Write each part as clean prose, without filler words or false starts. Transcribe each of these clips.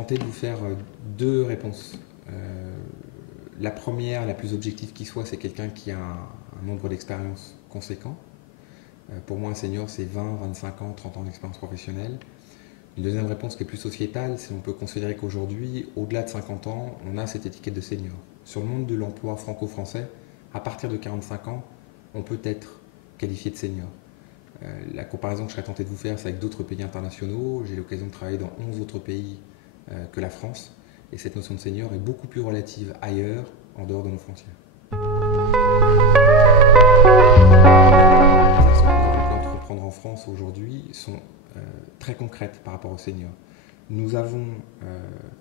tenté de vous faire deux réponses. La première, la plus objective qui soit, c'est quelqu'un qui a un nombre d'expériences conséquent. Pour moi, un senior, c'est 20, 25 ans, 30 ans d'expérience professionnelle. Une deuxième réponse qui est plus sociétale, c'est qu'on peut considérer qu'aujourd'hui, au-delà de 50 ans, on a cette étiquette de senior. Sur le monde de l'emploi franco-français, à partir de 45 ans, on peut être qualifié de senior. La comparaison que je serais tenté de vous faire, c'est avec d'autres pays internationaux. J'ai l'occasion de travailler dans 11 autres pays que la France. Et cette notion de senior est beaucoup plus relative ailleurs, en dehors de nos frontières. Les actions que nous avons pu entreprendre en France aujourd'hui sont très concrètes par rapport aux seniors. Nous avons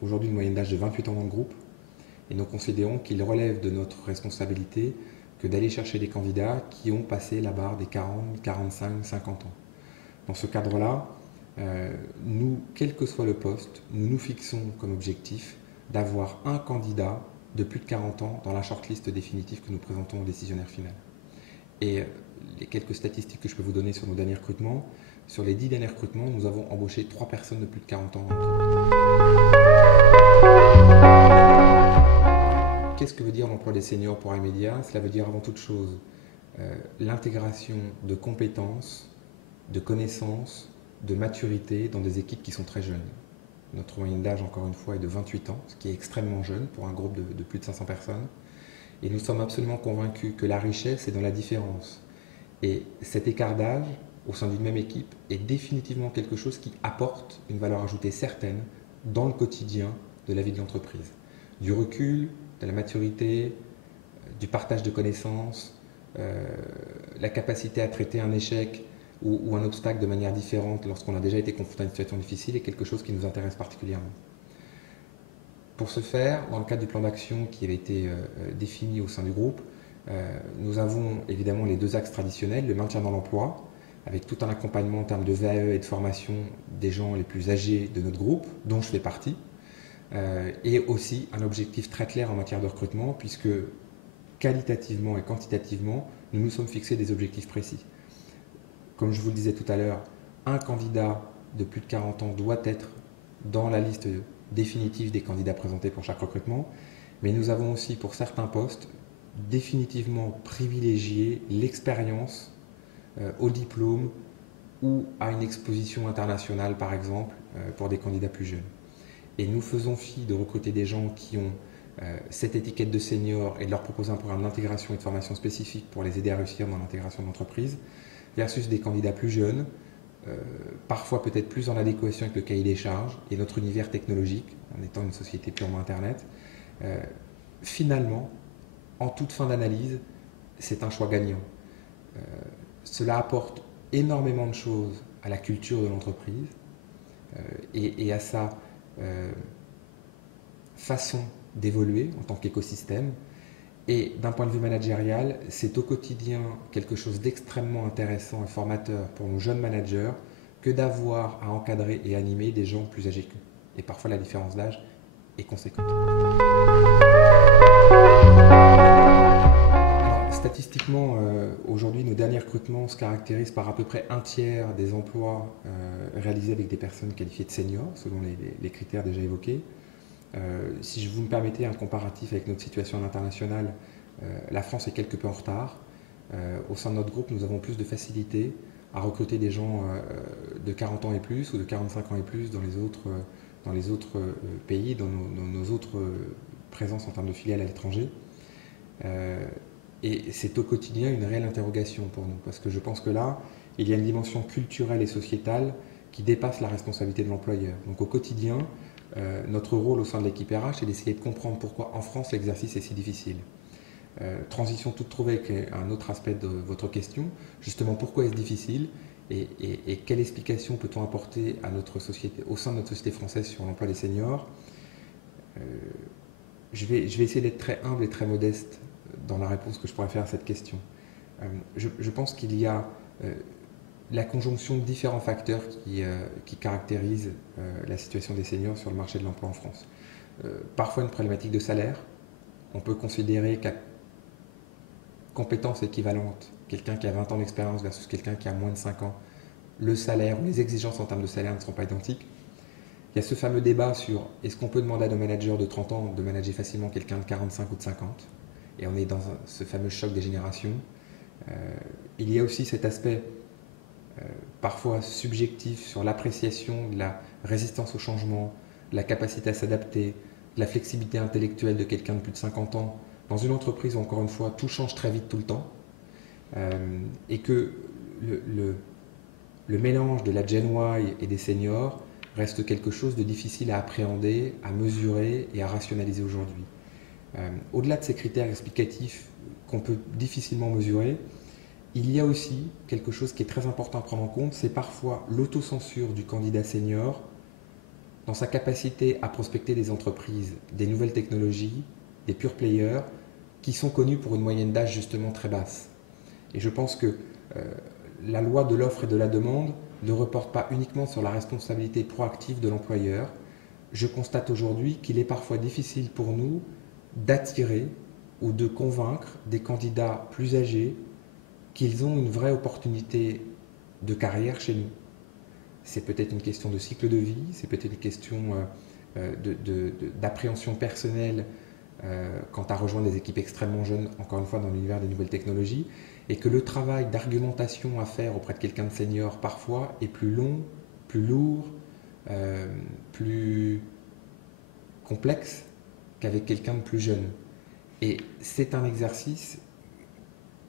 aujourd'hui une moyenne d'âge de 28 ans dans le groupe et nous considérons qu'il relève de notre responsabilité que d'aller chercher des candidats qui ont passé la barre des 40, 45, 50 ans. Dans ce cadre-là, nous, quel que soit le poste, nous nous fixons comme objectif d'avoir un candidat de plus de 40 ans dans la shortlist définitive que nous présentons au décisionnaire final. Et les quelques statistiques que je peux vous donner sur nos derniers recrutements, sur les 10 derniers recrutements, nous avons embauché 3 personnes de plus de 40 ans. Qu'est-ce que veut dire l'emploi des seniors pour iMedia? Cela veut dire avant toute chose l'intégration de compétences, de connaissances, de maturité dans des équipes qui sont très jeunes. Notre moyenne d'âge, encore une fois, est de 28 ans, ce qui est extrêmement jeune pour un groupe de plus de 500 personnes. Et nous sommes absolument convaincus que la richesse est dans la différence. Et cet écart d'âge, au sein d'une même équipe, est définitivement quelque chose qui apporte une valeur ajoutée certaine dans le quotidien de la vie de l'entreprise. Du recul, de la maturité, du partage de connaissances, la capacité à traiter un échec ou un obstacle de manière différente lorsqu'on a déjà été confronté à une situation difficile est quelque chose qui nous intéresse particulièrement. Pour ce faire, dans le cadre du plan d'action qui avait été défini au sein du groupe, nous avons évidemment les deux axes traditionnels, le maintien dans l'emploi, avec tout un accompagnement en termes de VAE et de formation des gens les plus âgés de notre groupe, dont je fais partie, et aussi un objectif très clair en matière de recrutement, puisque qualitativement et quantitativement, nous nous sommes fixés des objectifs précis. Comme je vous le disais tout à l'heure, un candidat de plus de 40 ans doit être dans la liste définitive des candidats présentés pour chaque recrutement, mais nous avons aussi pour certains postes définitivement privilégié l'expérience au diplôme ou à une exposition internationale par exemple pour des candidats plus jeunes. Et nous faisons fi de recruter des gens qui ont cette étiquette de senior et de leur proposer un programme d'intégration et de formation spécifique pour les aider à réussir dans l'intégration de l'entreprise, versus des candidats plus jeunes, parfois peut-être plus en adéquation avec le cahier des charges et notre univers technologique, en étant une société purement Internet. Finalement, en toute fin d'analyse, c'est un choix gagnant. Cela apporte énormément de choses à la culture de l'entreprise et à sa façon d'évoluer en tant qu'écosystème. Et d'un point de vue managérial, c'est au quotidien quelque chose d'extrêmement intéressant et formateur pour nos jeunes managers que d'avoir à encadrer et animer des gens plus âgés qu'eux. Et parfois la différence d'âge est conséquente. Alors, statistiquement, aujourd'hui, nos derniers recrutements se caractérisent par à peu près un tiers des emplois réalisés avec des personnes qualifiées de seniors, selon les critères déjà évoqués. Si vous me permettez un comparatif avec notre situation à l'international, la France est quelque peu en retard. Au sein de notre groupe, nous avons plus de facilité à recruter des gens de 40 ans et plus ou de 45 ans et plus dans les autres pays, dans nos autres présences en termes de filiales à l'étranger. Et c'est au quotidien une réelle interrogation pour nous, parce que je pense que là, il y a une dimension culturelle et sociétale qui dépasse la responsabilité de l'employeur. Donc au quotidien, notre rôle au sein de l'équipe RH est d'essayer de comprendre pourquoi en France l'exercice est si difficile. Transition toute trouvée avec un autre aspect de votre question, justement pourquoi est-ce difficile et quelle explication peut-on apporter à notre société, au sein de notre société française sur l'emploi des seniors. Je vais essayer d'être très humble et très modeste dans la réponse que je pourrais faire à cette question. Je pense qu'il y a la conjonction de différents facteurs qui caractérisent la situation des seniors sur le marché de l'emploi en France. Parfois une problématique de salaire. On peut considérer qu'à compétences équivalentes, quelqu'un qui a 20 ans d'expérience versus quelqu'un qui a moins de 5 ans, le salaire ou les exigences en termes de salaire ne seront pas identiques. Il y a ce fameux débat sur est-ce qu'on peut demander à nos managers de 30 ans de manager facilement quelqu'un de 45 ou de 50, et on est dans ce fameux choc des générations. Il y a aussi cet aspect parfois subjectif sur l'appréciation de la résistance au changement, la capacité à s'adapter, la flexibilité intellectuelle de quelqu'un de plus de 50 ans dans une entreprise où, encore une fois, tout change très vite tout le temps, et que le mélange de la Gen Y et des seniors reste quelque chose de difficile à appréhender, à mesurer et à rationaliser aujourd'hui. Au-delà de ces critères explicatifs qu'on peut difficilement mesurer, il y a aussi quelque chose qui est très important à prendre en compte, c'est parfois l'autocensure du candidat senior dans sa capacité à prospecter des entreprises, des nouvelles technologies, des pure players qui sont connus pour une moyenne d'âge justement très basse. Et je pense que la loi de l'offre et de la demande ne reporte pas uniquement sur la responsabilité proactive de l'employeur. Je constate aujourd'hui qu'il est parfois difficile pour nous d'attirer ou de convaincre des candidats plus âgés qu'ils ont une vraie opportunité de carrière chez nous. C'est peut-être une question de cycle de vie, c'est peut-être une question d'appréhension personnelle quant à rejoindre des équipes extrêmement jeunes, encore une fois dans l'univers des nouvelles technologies, et que le travail d'argumentation à faire auprès de quelqu'un de senior parfois est plus long, plus lourd, plus complexe qu'avec quelqu'un de plus jeune. Et c'est un exercice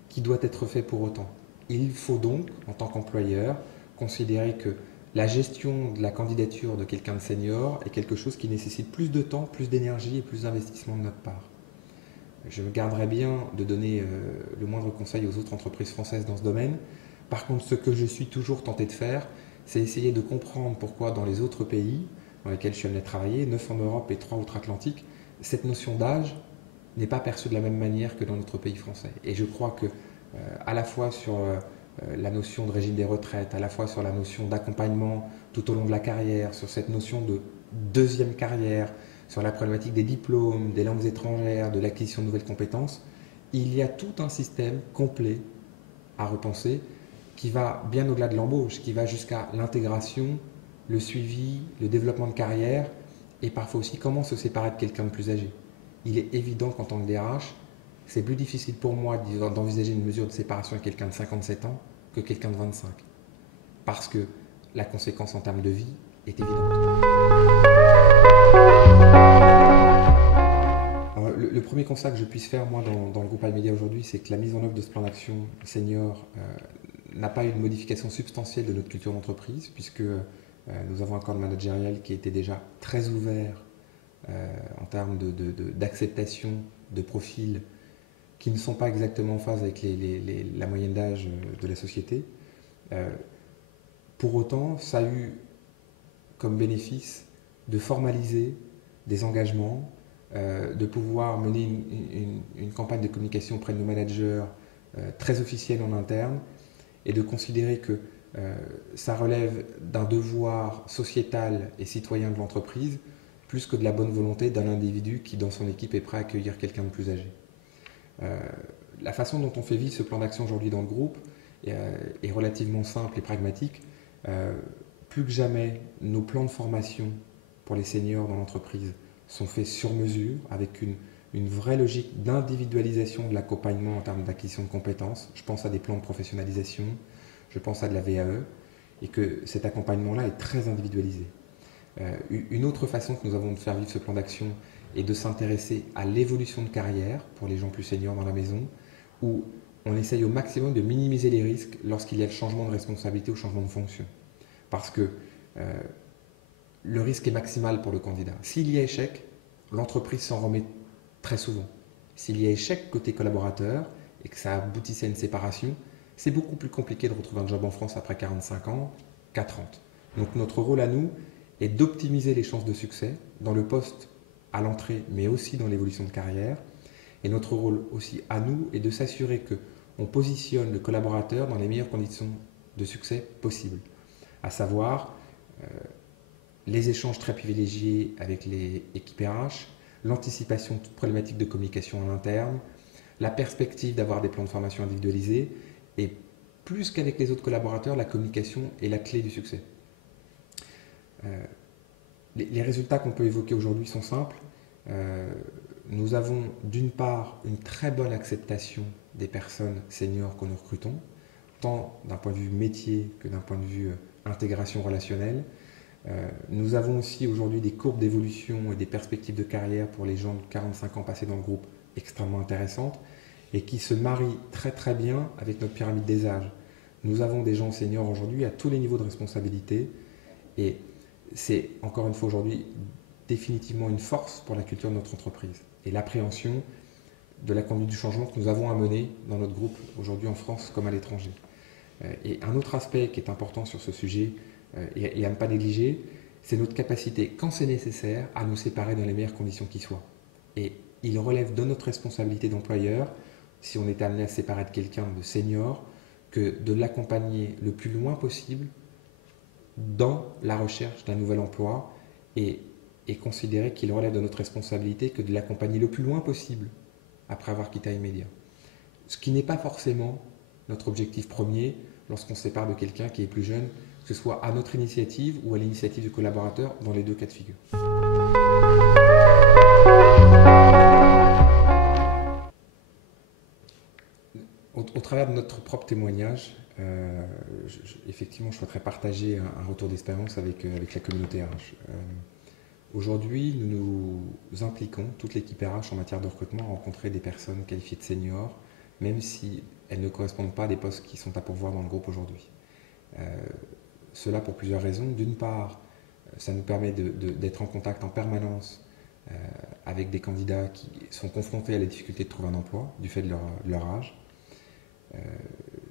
qui doit être fait pour autant. Il faut donc, en tant qu'employeur, considérer que la gestion de la candidature de quelqu'un de senior est quelque chose qui nécessite plus de temps, plus d'énergie et plus d'investissement de notre part. Je me garderai bien de donner le moindre conseil aux autres entreprises françaises dans ce domaine. Par contre, ce que je suis toujours tenté de faire, c'est essayer de comprendre pourquoi dans les autres pays dans lesquels je suis amené à travailler, 9 en Europe et 3 outre-Atlantique, cette notion d'âge n'est pas perçue de la même manière que dans notre pays français. Et je crois que à la fois sur la notion de régime des retraites, à la fois sur la notion d'accompagnement tout au long de la carrière, sur cette notion de deuxième carrière, sur la problématique des diplômes, des langues étrangères, de l'acquisition de nouvelles compétences, il y a tout un système complet à repenser qui va bien au-delà de l'embauche, qui va jusqu'à l'intégration, le suivi, le développement de carrière et parfois aussi comment se séparer de quelqu'un de plus âgé. Il est évident qu'en tant que DRH, c'est plus difficile pour moi d'envisager une mesure de séparation avec quelqu'un de 57 ans que quelqu'un de 25. Parce que la conséquence en termes de vie est évidente. Alors, le premier constat que je puisse faire moi dans le groupe iMedia aujourd'hui, c'est que la mise en œuvre de ce plan d'action senior n'a pas eu de modification substantielle de notre culture d'entreprise, puisque nous avons un corps managérial qui était déjà très ouvert en termes d'acceptation de profils qui ne sont pas exactement en phase avec la moyenne d'âge de la société. Pour autant, ça a eu comme bénéfice de formaliser des engagements, de pouvoir mener une campagne de communication auprès de nos managers très officielle en interne et de considérer que ça relève d'un devoir sociétal et citoyen de l'entreprise plus que de la bonne volonté d'un individu qui dans son équipe est prêt à accueillir quelqu'un de plus âgé. La façon dont on fait vivre ce plan d'action aujourd'hui dans le groupe est relativement simple et pragmatique. Plus que jamais, nos plans de formation pour les seniors dans l'entreprise sont faits sur mesure, avec une vraie logique d'individualisation de l'accompagnement en termes d'acquisition de compétences. Je pense à des plans de professionnalisation, je pense à de la VAE, et que cet accompagnement-là est très individualisé. Une autre façon que nous avons de faire vivre ce plan d'action est de s'intéresser à l'évolution de carrière pour les gens plus seniors dans la maison, où on essaye au maximum de minimiser les risques lorsqu'il y a le changement de responsabilité ou changement de fonction. Parce que le risque est maximal pour le candidat. S'il y a échec, l'entreprise s'en remet très souvent. S'il y a échec côté collaborateur et que ça aboutissait à une séparation, c'est beaucoup plus compliqué de retrouver un job en France après 45 ans qu'à 30. Donc notre rôle à nous est d'optimiser les chances de succès dans le poste à l'entrée, mais aussi dans l'évolution de carrière. Et notre rôle aussi à nous est de s'assurer qu'on positionne le collaborateur dans les meilleures conditions de succès possibles, à savoir les échanges très privilégiés avec les équipes RH, l'anticipation de toute problématique de communication en interne, la perspective d'avoir des plans de formation individualisés et plus qu'avec les autres collaborateurs, la communication est la clé du succès. Les résultats qu'on peut évoquer aujourd'hui sont simples. Nous avons d'une part une très bonne acceptation des personnes seniors que nous recrutons, tant d'un point de vue métier que d'un point de vue intégration relationnelle. Nous avons aussi aujourd'hui des courbes d'évolution et des perspectives de carrière pour les gens de 45 ans passés dans le groupe extrêmement intéressantes et qui se marient très très bien avec notre pyramide des âges. Nous avons des gens seniors aujourd'hui à tous les niveaux de responsabilité et c'est encore une fois aujourd'hui définitivement une force pour la culture de notre entreprise et l'appréhension de la conduite du changement que nous avons à mener dans notre groupe aujourd'hui en France comme à l'étranger. Et un autre aspect qui est important sur ce sujet et à ne pas négliger, c'est notre capacité, quand c'est nécessaire, à nous séparer dans les meilleures conditions qui soient. Et il relève de notre responsabilité d'employeur, si on est amené à se séparer de quelqu'un de senior, que de l'accompagner le plus loin possible dans la recherche d'un nouvel emploi et considérer qu'il relève de notre responsabilité que de l'accompagner le plus loin possible après avoir quitté Imedia. Ce qui n'est pas forcément notre objectif premier lorsqu'on se sépare de quelqu'un qui est plus jeune, que ce soit à notre initiative ou à l'initiative du collaborateur, dans les deux cas de figure. Au travers de notre propre témoignage, effectivement, je souhaiterais partager un retour d'expérience avec la communauté RH. Aujourd'hui, nous nous impliquons, toute l'équipe RH en matière de recrutement, à rencontrer des personnes qualifiées de seniors, même si elles ne correspondent pas à des postes qui sont à pourvoir dans le groupe aujourd'hui. Cela pour plusieurs raisons. D'une part, ça nous permet d'être en contact en permanence avec des candidats qui sont confrontés à la difficulté de trouver un emploi du fait de leur âge.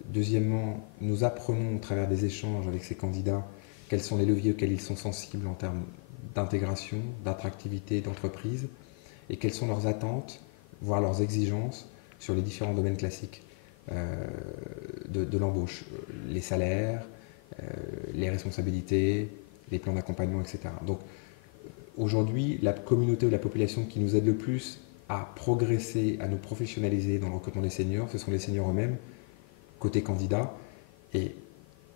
Deuxièmement, nous apprenons au travers des échanges avec ces candidats quels sont les leviers auxquels ils sont sensibles en termes d'intégration, d'attractivité d'entreprise et quelles sont leurs attentes, voire leurs exigences sur les différents domaines classiques de l'embauche, les salaires, les responsabilités, les plans d'accompagnement, etc. Donc aujourd'hui, la communauté ou la population qui nous aide le plus à progresser, à nous professionnaliser dans le recrutement des seniors, ce sont les seniors eux-mêmes, côté candidat. Et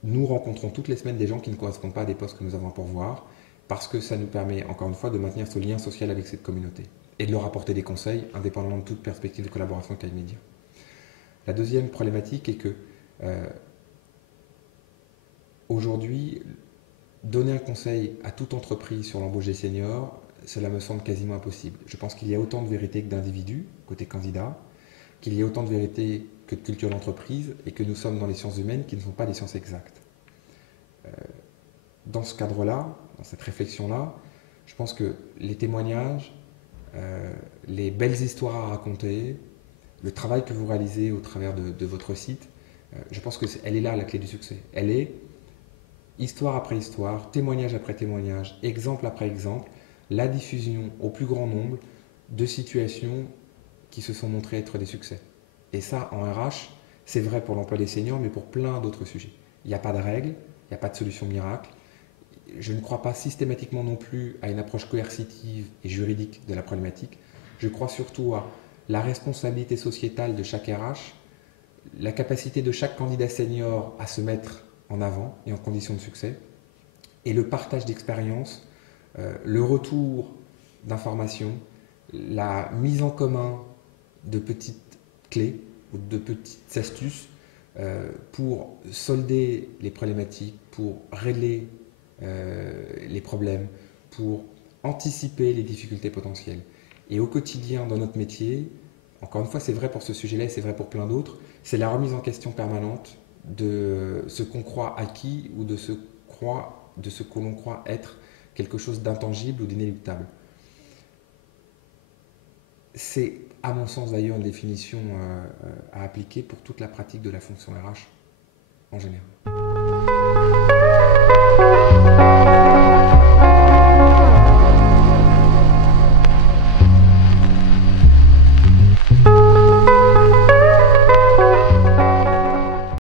nous rencontrons toutes les semaines des gens qui ne correspondent pas à des postes que nous avons à pourvoir, parce que ça nous permet, encore une fois, de maintenir ce lien social avec cette communauté et de leur apporter des conseils, indépendamment de toute perspective de collaboration avec Imedia. La deuxième problématique est que aujourd'hui, donner un conseil à toute entreprise sur l'embauche des seniors, cela me semble quasiment impossible. Je pense qu'il y a autant de vérité que d'individus, côté candidat, qu'il y a autant de vérité que de culture d'entreprise et que nous sommes dans les sciences humaines qui ne sont pas des sciences exactes. Dans ce cadre-là, dans cette réflexion-là, je pense que les témoignages, les belles histoires à raconter, le travail que vous réalisez au travers de votre site, je pense qu'elle est là la clé du succès. Elle est histoire après histoire, témoignage après témoignage, exemple après exemple, la diffusion au plus grand nombre de situations qui se sont montrées être des succès. Et ça, en RH, c'est vrai pour l'emploi des seniors, mais pour plein d'autres sujets. Il n'y a pas de règle, il n'y a pas de solution miracle. Je ne crois pas systématiquement non plus à une approche coercitive et juridique de la problématique. Je crois surtout à la responsabilité sociétale de chaque RH, la capacité de chaque candidat senior à se mettre en avant et en condition de succès, et le partage d'expériences, le retour d'informations, la mise en commun de petites clés ou de petites astuces pour solder les problématiques, pour régler les problèmes, pour anticiper les difficultés potentielles. Et au quotidien, dans notre métier, encore une fois, c'est vrai pour ce sujet-là et c'est vrai pour plein d'autres, c'est la remise en question permanente de ce qu'on croit acquis ou de ce que l'on croit être quelque chose d'intangible ou d'inéluctable. C'est, à mon sens d'ailleurs, une définition à appliquer pour toute la pratique de la fonction RH en général.